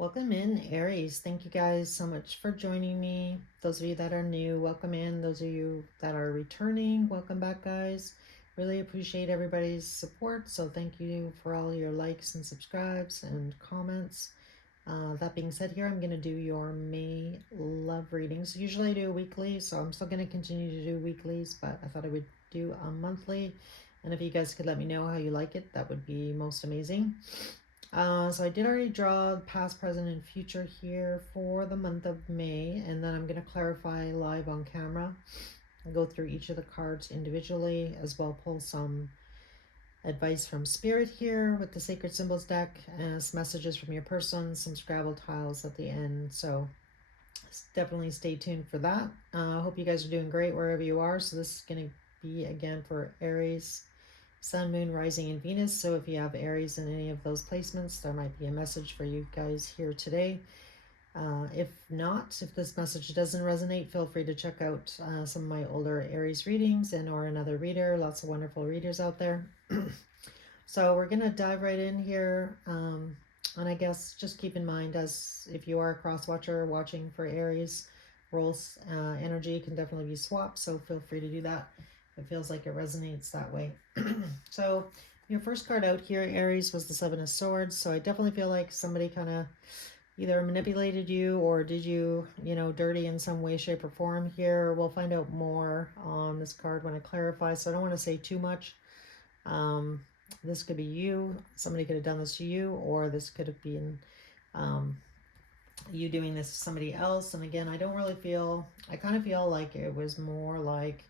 Welcome in, Aries. Thank you guys so much for joining me. Those of you that are new, welcome in. Those of you that are returning, welcome back, guys. Really appreciate everybody's support. So thank you for all your likes and subscribes and comments. That being said, here I'm going to do your May love readings. Usually I do weekly, so I'm still going to continue to do weeklies, but I thought I would do a monthly. And if you guys could let me know how you like it, that would be most amazing. So I did already draw past, present, and future here for the month of May, and then I'm going to clarify live on camera. I'll go through each of the cards individually, as well pull some advice from Spirit here with the Sacred Symbols deck, as messages from your person, some Scrabble tiles at the end. So definitely stay tuned for that. I hope you guys are doing great wherever you are. So this is going to be again for Aries, Sun, Moon, Rising, and Venus. So if you have Aries in any of those placements, there might be a message for you guys here today. If not, if this message doesn't resonate, feel free to check out some of my older Aries readings and or another reader. Lots of wonderful readers out there. So we're going to dive right in here. And I guess just keep in mind, as if you are a cross watcher watching for Aries, roles energy can definitely be swapped. So feel free to do that. It feels like it resonates that way. So your first card out here, Aries, was the Seven of Swords. So I definitely feel like somebody kind of either manipulated you or did you, dirty in some way, shape, or form here. We'll find out more on this card when I clarify. So I don't want to say too much. This could be you. Somebody could have done this to you, or this could have been you doing this to somebody else. And again, I kind of feel like it was more like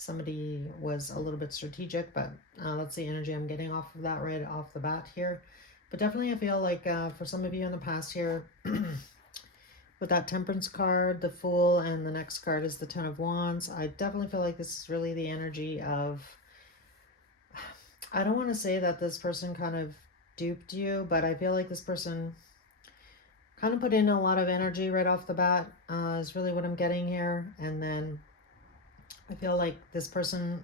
somebody was a little bit strategic, but that's the energy I'm getting off of that right off the bat here. But definitely I feel like for some of you in the past here, with that Temperance card, the Fool, and the next card is the Ten of Wands, I definitely feel like this is really the energy of, I don't want to say that this person kind of duped you, but I feel like this person kind of put in a lot of energy right off the bat, is really what I'm getting here. And then I feel like this person,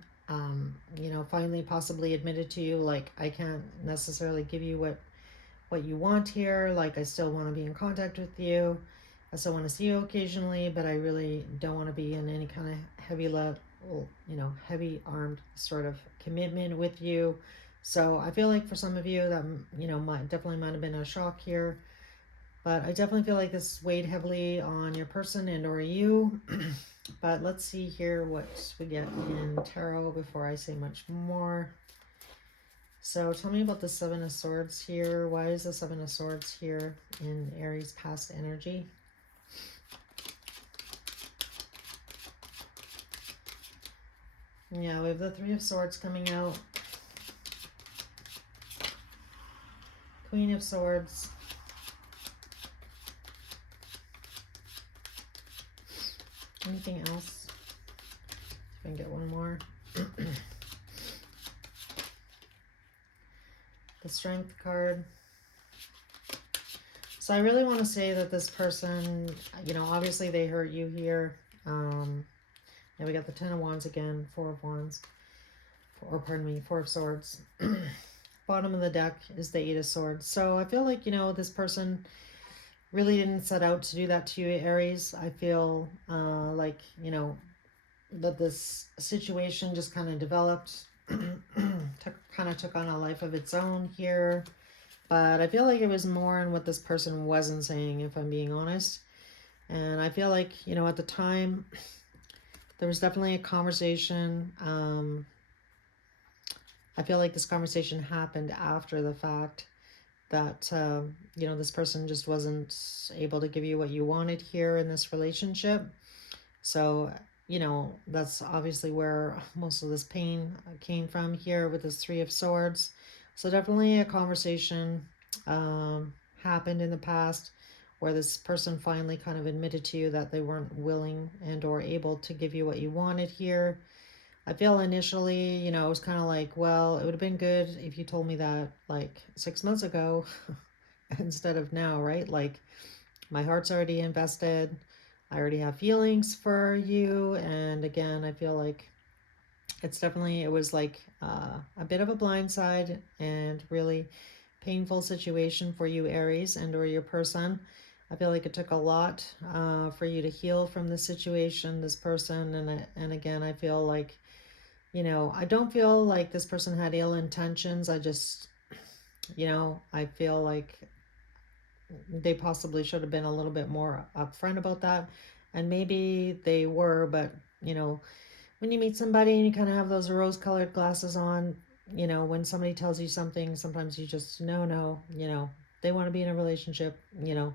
finally possibly admitted to you, like, I can't necessarily give you what you want here. Like, I still want to be in contact with you. I still want to see you occasionally, but I really don't want to be in any kind of heavy armed sort of commitment with you. So I feel like for some of you that, might have been a shock here. But I definitely feel like this weighed heavily on your person and or you. But let's see here what we get in tarot before I say much more. So tell me about the Seven of Swords here. Why is the Seven of Swords here in Aries past energy? Yeah, we have the Three of Swords coming out. Queen of Swords. Anything else? If I can get one more. The Strength card. So I really want to say that this person, obviously they hurt you here. And we got the Ten of Wands again, Four of Wands. Four of Swords. Bottom of the deck is the Eight of Swords. So I feel like, this person really didn't set out to do that to you, Aries. I feel like, that this situation just kind of developed, took on a life of its own here. But I feel like it was more in what this person wasn't saying, if I'm being honest. And I feel like, at the time, there was definitely a conversation. I feel like this conversation happened after the fact that, this person just wasn't able to give you what you wanted here in this relationship. So, that's obviously where most of this pain came from here with this Three of Swords. So definitely a conversation happened in the past where this person finally kind of admitted to you that they weren't willing and or able to give you what you wanted here. I feel initially, it was kind of like, well, it would have been good if you told me that like 6 months ago instead of now, right? Like, my heart's already invested. I already have feelings for you. And again, I feel like it was like a bit of a blindside and really painful situation for you, Aries, and or your person. I feel like it took a lot for you to heal from this situation, this person, and again, I feel like, you know, I don't feel like this person had ill intentions. I just, you know, I feel like they possibly should have been a little bit more upfront about that, and maybe they were, but you know, when you meet somebody and you kind of have those rose-colored glasses on, you know, when somebody tells you something, sometimes you just no, you know, they want to be in a relationship, you know,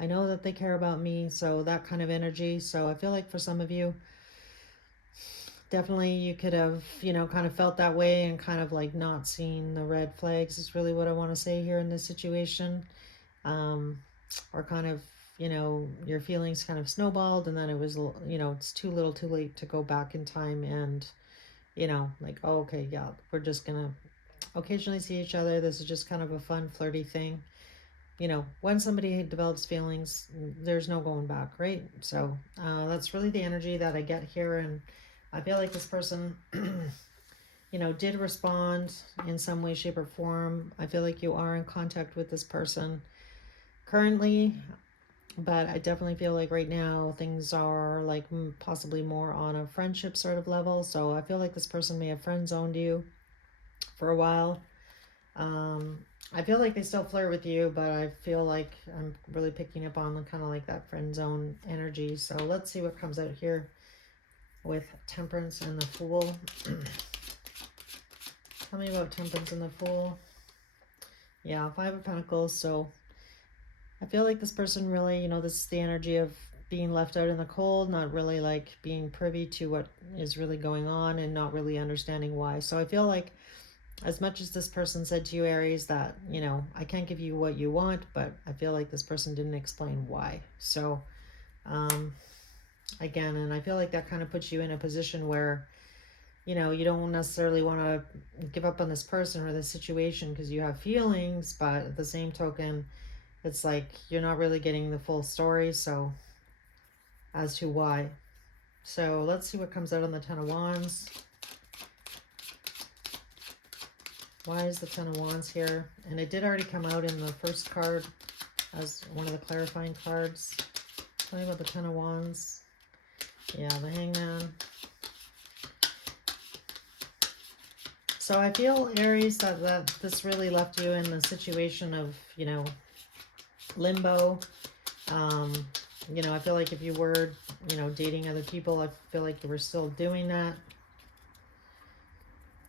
I know that they care about me, so that kind of energy. So I feel like for some of you, definitely you could have, you know, kind of felt that way and kind of like not seen the red flags is really what I want to say here in this situation. Or kind of, you know, your feelings kind of snowballed, and then it was, you know, it's too little too late to go back in time and, you know, like, oh, okay, yeah, we're just gonna occasionally see each other. This is just kind of a fun, flirty thing. You know, when somebody develops feelings, there's no going back, right? So that's really the energy that I get here. And I feel like this person, you know, did respond in some way, shape, or form. I feel like you are in contact with this person currently, but I definitely feel like right now things are like possibly more on a friendship sort of level. So I feel like this person may have friend zoned you for a while. I feel like they still flirt with you, but I feel like I'm really picking up on kind of like that friend zone energy. So let's see what comes out here with Temperance and the Fool. Tell me about Temperance and the Fool. Yeah, Five of Pentacles. So I feel like this person really, you know, this is the energy of being left out in the cold, not really like being privy to what is really going on and not really understanding why. So I feel like as much as this person said to you, Aries, that, you know, I can't give you what you want, but I feel like this person didn't explain why. So, again, and I feel like that kind of puts you in a position where, you know, you don't necessarily want to give up on this person or this situation because you have feelings, but at the same token, it's like you're not really getting the full story. So, as to why. So, let's see what comes out on the Ten of Wands. Why is the Ten of Wands here? And it did already come out in the first card as one of the clarifying cards. Tell me about the Ten of Wands. Yeah, the Hangman. So I feel, Aries, that this really left you in the situation of, you know, limbo. You know, I feel like if you were, you know, dating other people, I feel like you were still doing that.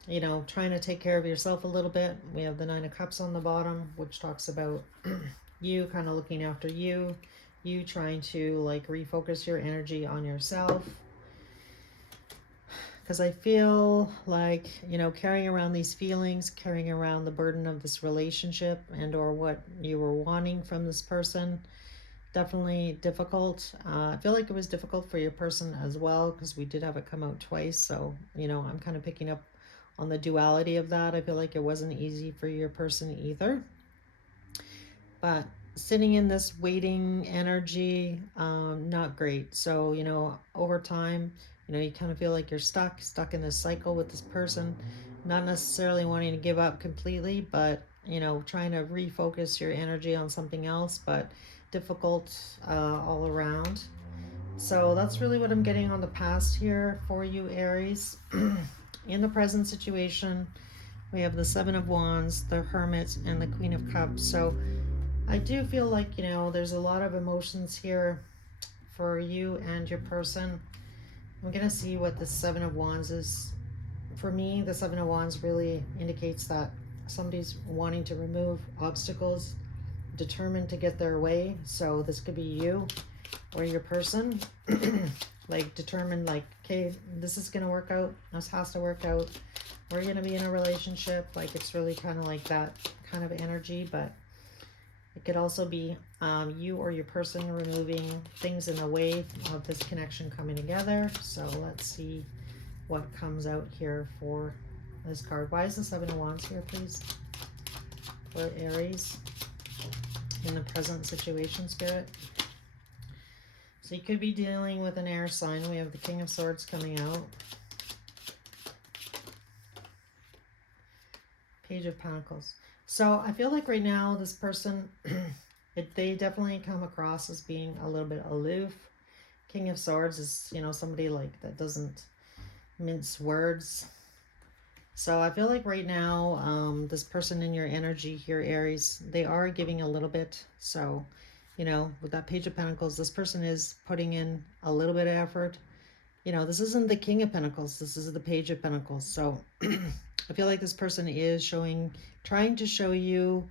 You know, trying to take care of yourself a little bit. We have the Nine of Cups on the bottom, which talks about you kind of looking after you, you trying to like refocus your energy on yourself. Because I feel like, you know, carrying around these feelings, carrying around the burden of this relationship and or what you were wanting from this person, definitely difficult. I feel like it was difficult for your person as well because we did have it come out twice. So, you know, I'm kind of picking up on the duality of that. I feel like it wasn't easy for your person either. But sitting in this waiting energy, not great. So, you know, over time, you know, you kind of feel like you're stuck in this cycle with this person, not necessarily wanting to give up completely, but, you know, trying to refocus your energy on something else, but difficult all around. So that's really what I'm getting on the past here for you, Aries. In the present situation, we have the Seven of Wands, the Hermit, and the Queen of Cups. So I do feel like, you know, there's a lot of emotions here for you and your person. I'm going to see what the Seven of Wands is. For me, the Seven of Wands really indicates that somebody's wanting to remove obstacles, determined to get their way. So this could be you or your person. Like determined, like, okay, this is going to work out. This has to work out. We're going to be in a relationship. Like it's really kind of like that kind of energy, but it could also be you or your person removing things in the way of this connection coming together. So let's see what comes out here for this card. Why is the Seven of Wands here, please? For Aries in the present situation, Spirit. So you could be dealing with an air sign. We have the King of Swords coming out. Page of Pentacles. So I feel like right now this person, they definitely come across as being a little bit aloof. King of Swords is, somebody like that doesn't mince words. So I feel like right now, this person in your energy here, Aries, they are giving a little bit. So, with that Page of Pentacles, this person is putting in a little bit of effort. This isn't the King of Pentacles, this is the Page of Pentacles. So I feel like this person is trying to show you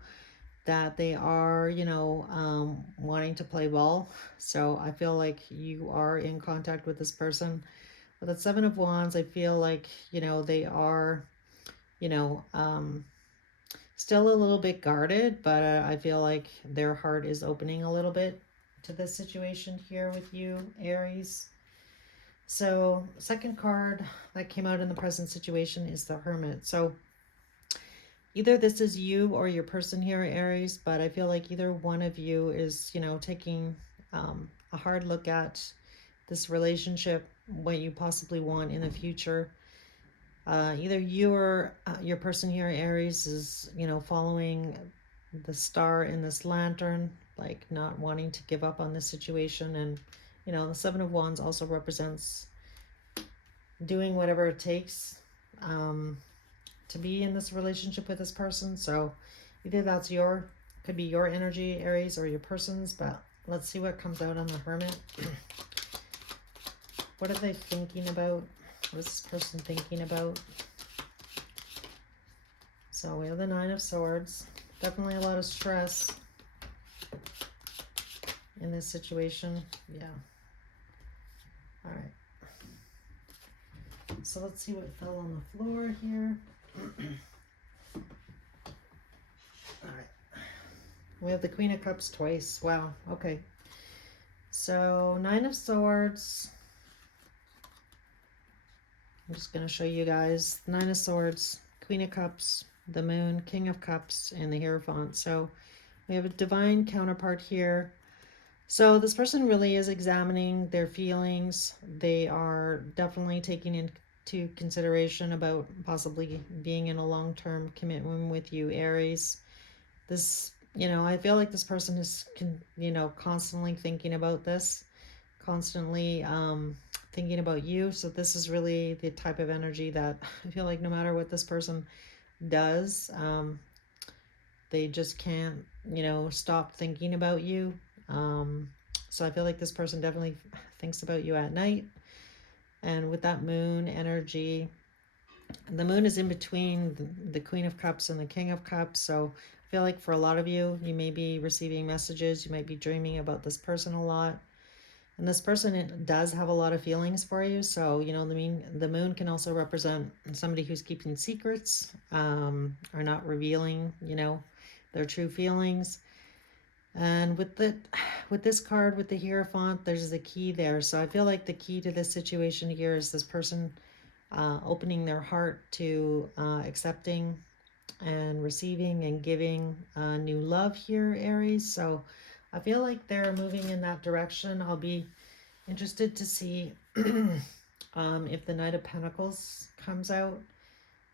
that they are, wanting to play ball. So I feel like you are in contact with this person. With that Seven of Wands, I feel like, they are, you know, um, still a little bit guarded, but I feel like their heart is opening a little bit to this situation here with you, Aries. So, second card that came out in the present situation is the Hermit. So, either this is you or your person here, Aries, but I feel like either one of you is, taking a hard look at this relationship, what you possibly want in the future. Either you or your person here, Aries, is, following the star in this lantern, like not wanting to give up on this situation. And, the Seven of Wands also represents doing whatever it takes to be in this relationship with this person. So either could be your energy, Aries, or your person's, but let's see what comes out on the Hermit. What are they thinking about? What is this person thinking about? So we have the Nine of Swords. Definitely a lot of stress in this situation. Yeah. All right. So let's see what fell on the floor here. All right. We have the Queen of Cups twice. Wow. Okay. So Nine of Swords. I'm just going to show you guys. Nine of Swords, Queen of Cups, the Moon, King of Cups, and the Hierophant. So we have a divine counterpart here. So this person really is examining their feelings. They are definitely taking into consideration about possibly being in a long-term commitment with you, Aries. This, I feel like this person is, constantly thinking about this, constantly thinking about you. So this is really the type of energy that I feel like no matter what this person does, they just can't, stop thinking about you. So I feel like this person definitely thinks about you at night. And with that moon energy, the moon is in between the Queen of Cups and the King of Cups. So I feel like for a lot of you, you may be receiving messages. You might be dreaming about this person a lot. And this person does have a lot of feelings for you. So, the moon can also represent somebody who's keeping secrets, or not revealing, their true feelings. And with this card, with the Hierophant, there's the key there. So I feel like the key to this situation here is this person opening their heart to accepting and receiving and giving new love here, Aries. So I feel like they're moving in that direction. I'll be interested to see if the Knight of Pentacles comes out,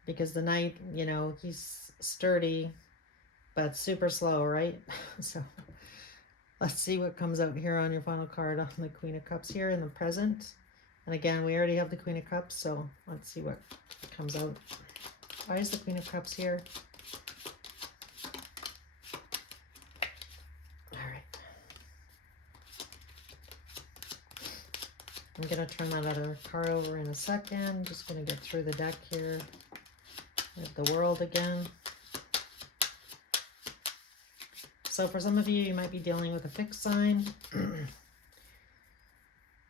because the Knight, he's sturdy but super slow, right? So let's see what comes out here on your final card on the Queen of Cups here in the present. And again, we already have the Queen of Cups, so let's see what comes out. Why is the Queen of Cups here? All right. I'm going to turn that other card over in a second. Just going to get through the deck here. We have the World again. So for some of you, you might be dealing with a fixed sign.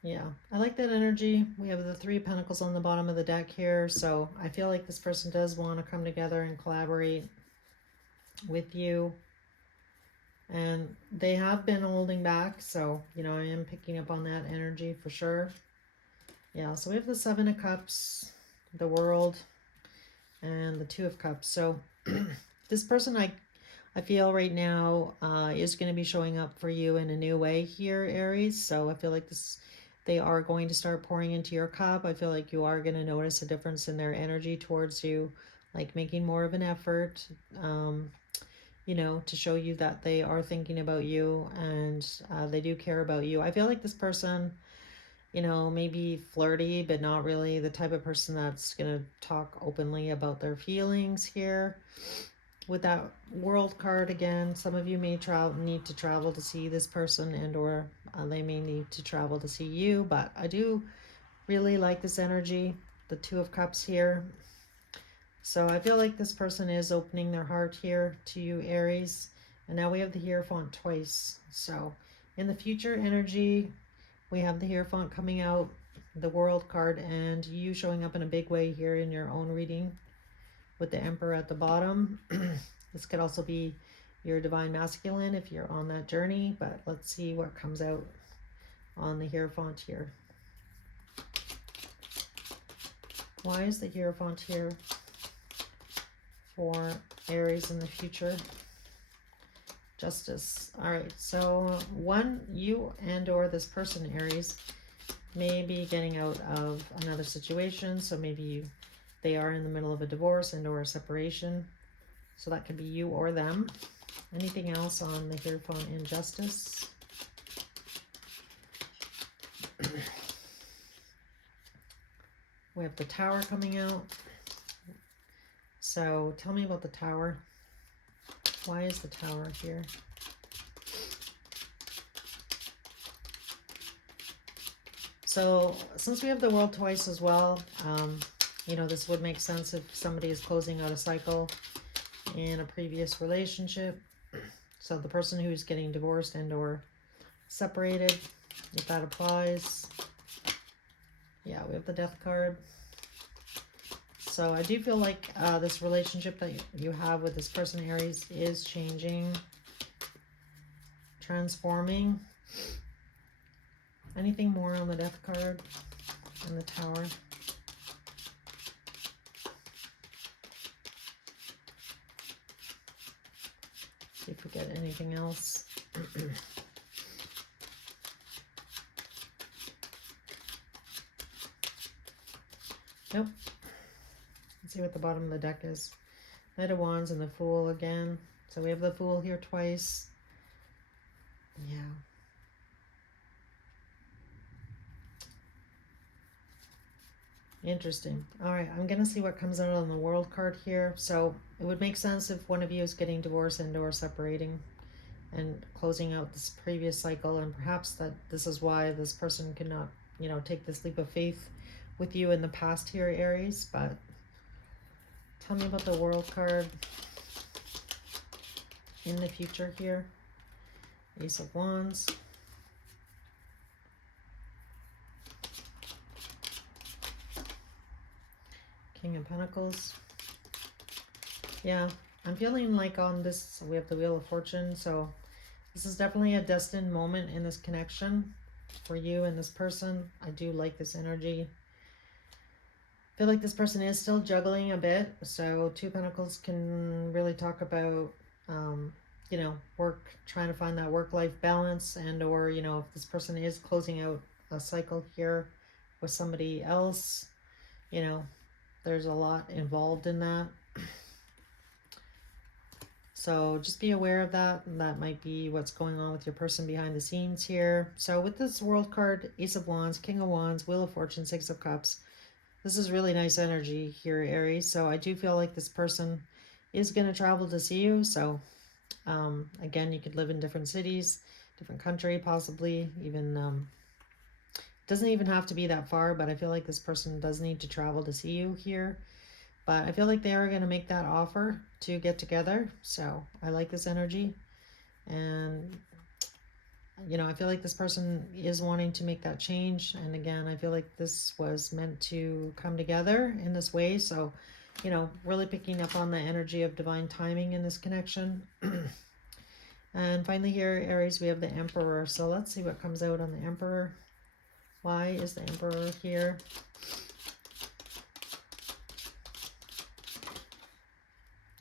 Yeah, I like that energy. We have the Three of Pentacles on the bottom of the deck here. So I feel like this person does want to come together and collaborate with you. And they have been holding back. So, I am picking up on that energy for sure. Yeah, so we have the Seven of Cups, the World, and the Two of Cups. So this person, I feel right now is going to be showing up for you in a new way here, Aries. So I feel like they are going to start pouring into your cup. I feel like you are going to notice a difference in their energy towards you, like making more of an effort. you know, to show you that they are thinking about you and they do care about you. I feel like this person, you know, maybe flirty, but not really the type of person that's going to talk openly about their feelings here. With that world card again, some of you may need to travel to see this person, and or they may need to travel to see you, but I do really like this energy, the Two of Cups here. So I feel like this person is opening their heart here to you, Aries. And now we have the Hierophant twice. So in the future energy, we have the Hierophant coming out, the World card, and you showing up in a big way here in your own reading with the Emperor at the bottom. This could also be your Divine Masculine if you're on that journey, but let's see what comes out on the Hierophant here. Why is the Hierophant here for Aries in the future? Justice. All right, so one, you and or this person, Aries, may be getting out of another situation. So maybe they are in the middle of a divorce and or a separation. So that could be you or them. Anything else on the Hierophant in Justice? We have the Tower coming out. So tell me about the Tower. Why is the Tower here? So since we have the World twice as well, you know, this would make sense if somebody is closing out a cycle in a previous relationship. So the person who's getting divorced and or separated, if that applies. Yeah, we have the Death card. So I do feel like this relationship that you have with this person, Aries, is changing, transforming. Anything more on the Death card and the Tower? See if we get anything else. Nope. Let's see what the bottom of the deck is. Knight of Wands and the Fool again. So we have the Fool here twice. Yeah. Interesting. All right, I'm going to see what comes out on the World card here. So it would make sense if one of you is getting divorced and or separating and closing out this previous cycle, and perhaps that this is why this person cannot, you know, take this leap of faith with you in the past here, Aries. But tell me about the World card in the future here. Ace of Wands. King of Pentacles. Yeah, I'm feeling like on this, we have the Wheel of Fortune. So this is definitely a destined moment in this connection for you and this person. I do like this energy. I feel like this person is still juggling a bit. So Two of Pentacles can really talk about, you know, work, trying to find that work-life balance, and or, you know, if this person is closing out a cycle here with somebody else, you know, there's a lot involved in that. So just be aware of that. That might be what's going on with your person behind the scenes here. So with this World card, Ace of Wands, King of Wands, Wheel of Fortune, Six of Cups, this is really nice energy here, Aries. So I do feel like this person is going to travel to see you. So again, you could live in different cities, different country, possibly even, doesn't even have to be that far, but I feel like this person does need to travel to see you here. But I feel like they are going to make that offer to get together. So I like this energy. And, you know, I feel like this person is wanting to make that change. And again, I feel like this was meant to come together in this way. So, you know, really picking up on the energy of divine timing in this connection. And finally here, Aries, we have the Emperor. So let's see what comes out on the Emperor. Why is the Emperor here?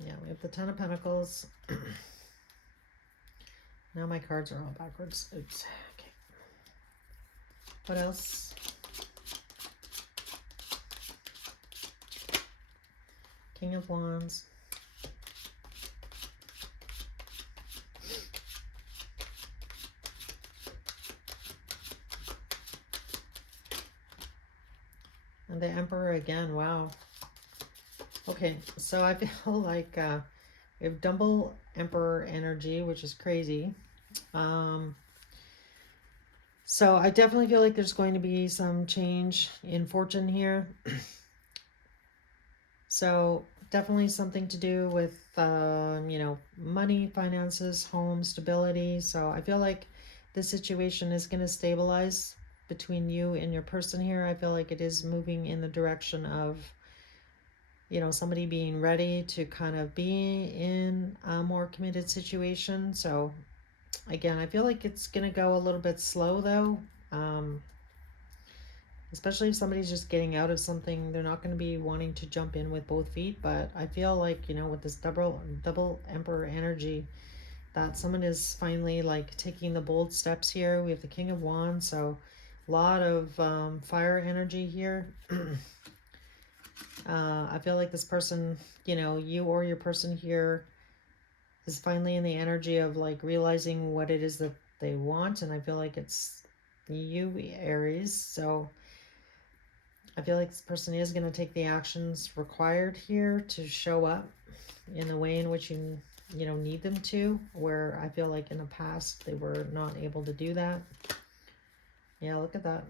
Yeah, we have the Ten of Pentacles. Now my cards are all backwards. Oops. Okay. What else? King of Wands. And the Emperor again. Wow. Okay, so I feel like we have double Emperor energy, which is crazy. Um, so I definitely feel like there's going to be some change in fortune here. So definitely something to do with, money, finances, home, stability. So I feel like the situation is going to stabilize between you and your person here. I feel like it is moving in the direction of, somebody being ready to kind of be in a more committed situation. So again, I feel like it's going to go a little bit slow though. Um, Especially if somebody's just getting out of something, they're not going to be wanting to jump in with both feet. But I feel like, with this double Emperor energy, that someone is finally like taking the bold steps here. We have the King of Wands, so a lot of fire energy here. I feel like this person, you or your person here is finally in the energy of like realizing what it is that they want, and I feel like it's you, Aries. So I feel like this person is going to take the actions required here to show up in the way in which you need them to, where I feel like in the past they were not able to do that. Yeah, look at that.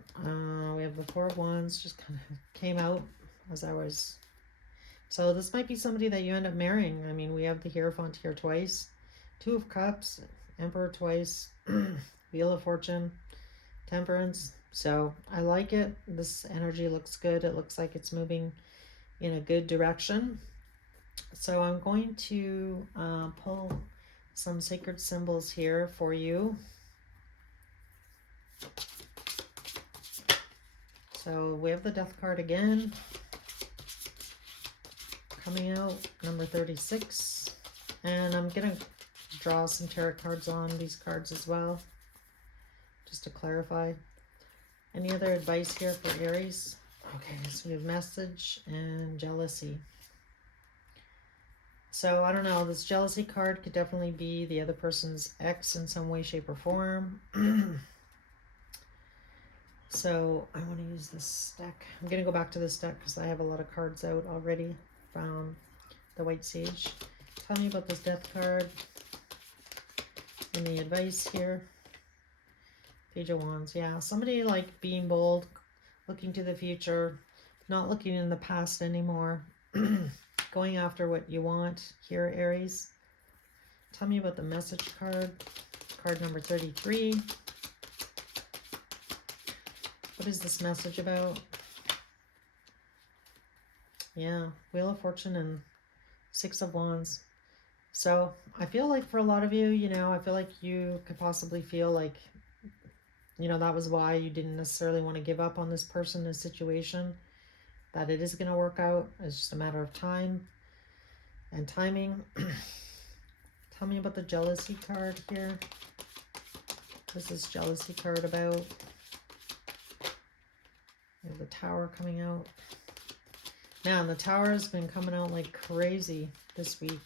We have the Four of Wands just kind of came out as I was. So this might be somebody that you end up marrying. I mean, we have the Hierophant here twice, Two of Cups, Emperor twice, Wheel of Fortune, Temperance. So I like it. This energy looks good. It looks like it's moving in a good direction. So I'm going to pull some sacred symbols here for you. So we have the Death card again, coming out, number 36. And I'm going to draw some tarot cards on these cards as well, just to clarify. Any other advice here for Aries? Okay, so we have message and jealousy. So I don't know, this jealousy card could definitely be the other person's ex in some way, shape, or form. So I want to use this deck. I'm going to go back to this deck because I have a lot of cards out already from the White Sage. Tell me about this Death card and the advice here. Page of Wands. Yeah, somebody like being bold, looking to the future, not looking in the past anymore. Going after what you want here, Aries. Tell me about the message card. Card number 33. What is this message about? Yeah, Wheel of Fortune and Six of Wands. So I feel like for a lot of you, I feel like you could possibly feel like, that was why you didn't necessarily want to give up on this person, this situation, that it is going to work out. It's just a matter of time and timing. Tell me about the jealousy card here. What is this jealousy card about? We have the Tower coming out. Man, the Tower has been coming out like crazy this week.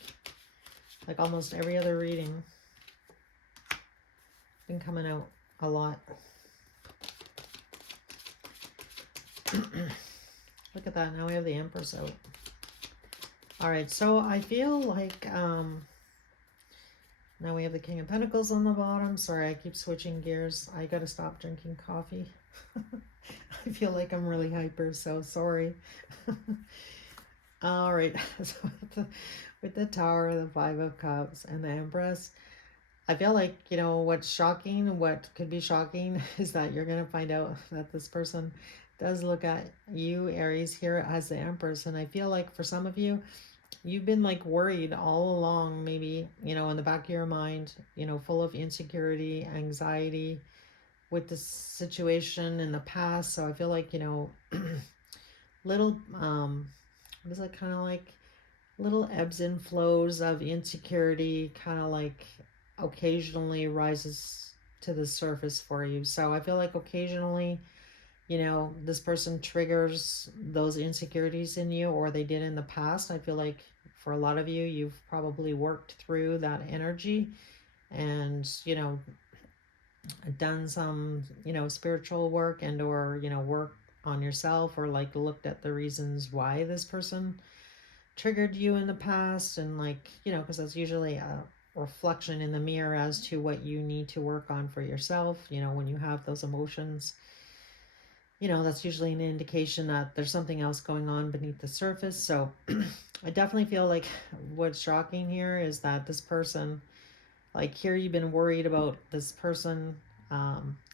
Like almost every other reading. Been coming out a lot. Look at that. Now we have the Empress out. All right, so I feel like now we have the King of Pentacles on the bottom. Sorry, I keep switching gears. I got to stop drinking coffee. I feel like I'm really hyper, so sorry. All right, so with the Tower, the Five of Cups, and the Empress, I feel like, what's shocking, what could be shocking is that you're going to find out that this person does look at you, Aries, here as the Empress. And I feel like for some of you, you've been like worried all along, maybe, in the back of your mind, full of insecurity, anxiety with this situation in the past. So I feel like, little, what is it kind of like? Little ebbs and flows of insecurity kind of like occasionally rises to the surface for you. So I feel like occasionally, this person triggers those insecurities in you, or they did in the past. I feel like for a lot of you, you've probably worked through that energy and, done some, spiritual work and or, work on yourself, or like looked at the reasons why this person triggered you in the past, and like, you know, because that's usually a reflection in the mirror as to what you need to work on for yourself. You know, when you have those emotions, you know, that's usually an indication that there's something else going on beneath the surface. So I definitely feel like what's shocking here is that this person, like here you've been worried about this person,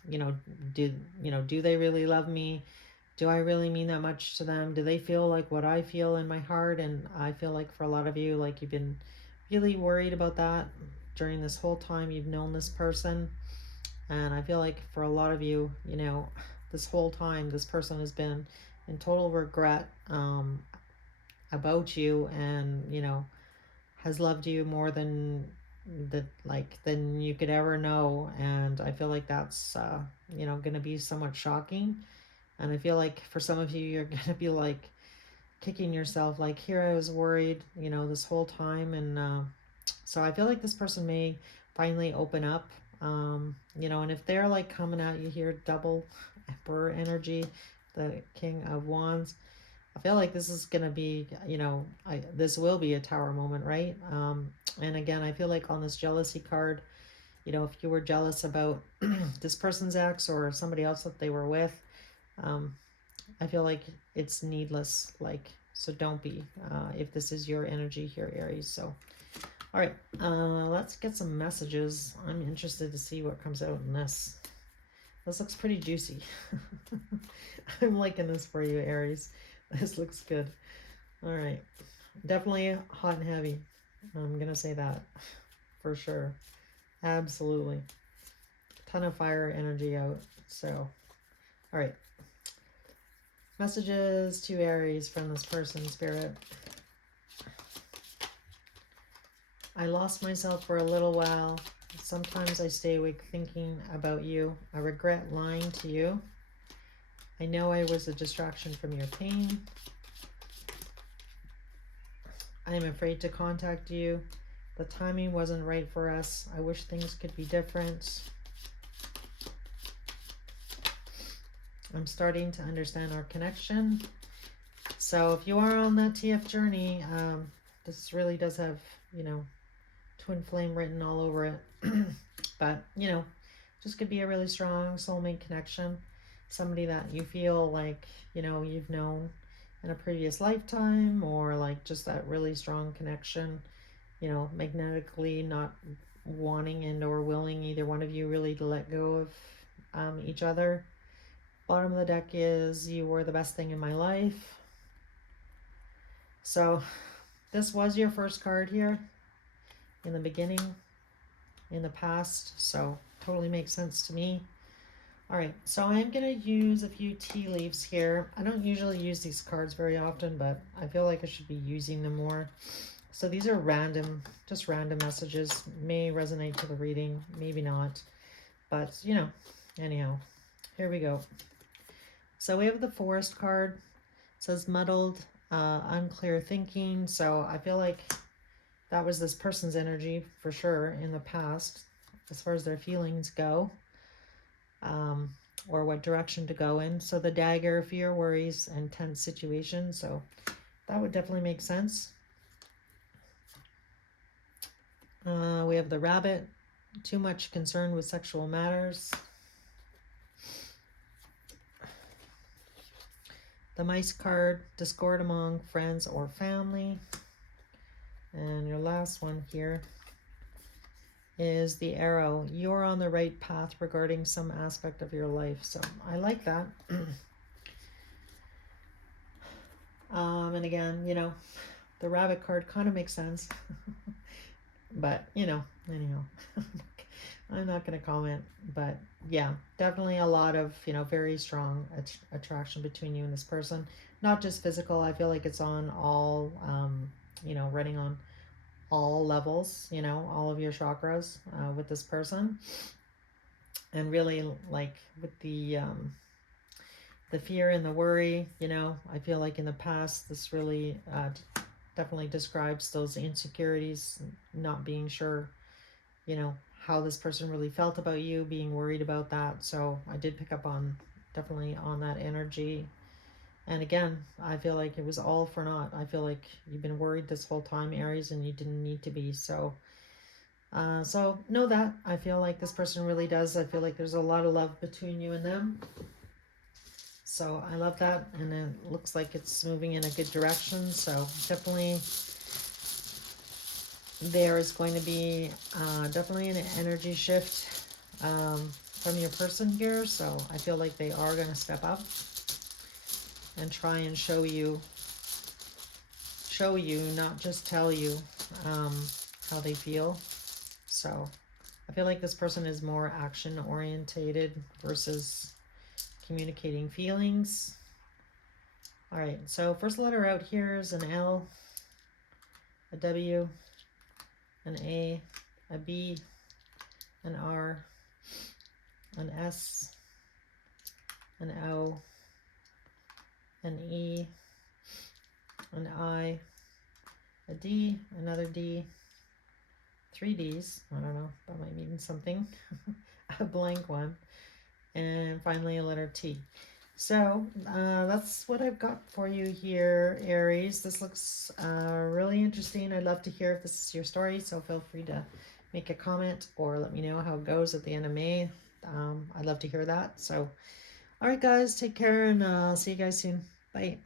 you know, do they really love me? Do I really mean that much to them? Do they feel like what I feel in my heart? And I feel like for a lot of you, like you've been really worried about that during this whole time you've known this person. And I feel like for a lot of you, you know, this whole time this person has been in total regret about you, and you know, has loved you more than than you could ever know. And I feel like that's you know, gonna be somewhat shocking. And I feel like for some of you, you're gonna be like kicking yourself, like, here I was worried, you know, this whole time. And so I feel like this person may finally open up, you know. And if they're like coming at you here, double emperor energy, the king of wands, I feel like this is gonna be, you know, this will be a tower moment, right? And again, I feel like on this jealousy card, you know, if you were jealous about this person's ex or somebody else that they were with, um, I feel like it's needless. Like, so don't be, if this is your energy here, Aries. So, all right, let's get some messages. I'm interested to see what comes out in this. This looks pretty juicy. I'm liking this for you, Aries. This looks good. All right. Definitely hot and heavy. I'm going to say that for sure. Absolutely. Ton of fire energy out. So, all right. Messages to Aries from this person, Spirit. I lost myself for a little while. Sometimes I stay awake thinking about you. I regret lying to you. I know I was a distraction from your pain. I am afraid to contact you. The timing wasn't right for us. I wish things could be different. I'm starting to understand our connection. So if you are on that TF journey, this really does have, you know, twin flame written all over it. But, you know, just could be a really strong soulmate connection. Somebody that you feel like, you know, you've known in a previous lifetime, or like just that really strong connection, you know, magnetically not wanting and or willing either one of you really to let go of each other. Bottom of the deck is you were the best thing in my life. So this was your first card here in the beginning, in the past, so totally makes sense to me. All right, so I'm going to use a few tea leaves here. I don't usually use these cards very often, but I feel like I should be using them more. So these are random, just random messages. May resonate to the reading, maybe not. But, you know, anyhow, here we go. So we have the Forest card. It says muddled, unclear thinking. So I feel like that was this person's energy for sure in the past, as far as their feelings go, or what direction to go in. So the dagger, fear, worries, and tense situations. So that would definitely make sense. We have the rabbit, too much concern with sexual matters. The mice card, discord among friends or family. And your last one here is the arrow. You're on the right path regarding some aspect of your life. So I like that. And again, you know, the rabbit card kind of makes sense. But, you know, anyhow, I'm not going to comment. But yeah, definitely a lot of, you know, very strong attraction between you and this person. Not just physical. I feel like it's on all, you know, running on all levels, you know, all of your chakras with this person. And really, like, with the fear and the worry, you know, I feel like in the past this really definitely describes those insecurities, not being sure, you know, how this person really felt about you, being worried about that. So I did pick up on, definitely on that energy. And again, I feel like it was all for naught. I feel like you've been worried this whole time, Aries, and you didn't need to be. So know that. I feel like this person really does. I feel like there's a lot of love between you and them. So I love that, and it looks like it's moving in a good direction. So definitely there is going to be definitely an energy shift from your person here. So I feel like they are going to step up and try and show you, not just tell you how they feel. So I feel like this person is more action orientated versus communicating feelings. All right, so first letter out here is an L, a W, an a B, an R, an S, an O, an E, an I, a D, another D, three Ds. I don't know, that might mean something. A blank one, and finally a letter T. So that's what I've got for you here, Aries. This looks really interesting. I'd love to hear if this is your story, so feel free to make a comment or let me know how it goes at the end of May. I'd love to hear that. So, all right, guys, take care, and see you guys soon. Bye.